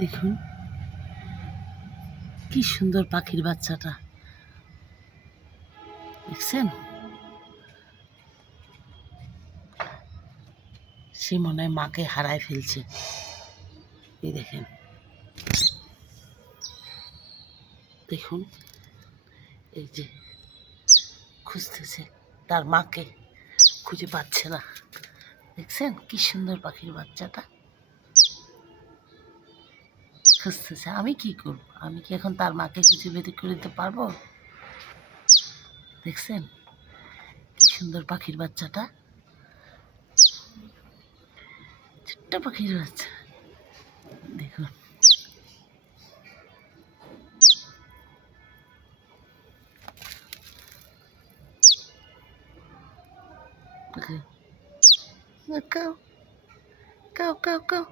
দেখুন কি সুন্দর পাখির বাচ্চাটা, দেখছেন? সে মনে হয় মাকে হারায় ফেলছে। এই দেখেন, দেখুন এই যে খুঁজতেছে তার মাকে, খুঁজে পাচ্ছে না। দেখছেন কি সুন্দর পাখির বাচ্চাটা খুঁজতেছে। আমি কি করব? আমি কি এখন তার মাকে খুঁজে বের করে দিতে পারবো? দেখছেন কি সুন্দর পাখির বাচ্চাটা, ছোট্ট পাখির বাচ্চা। দেখুন cow cow cow cow cow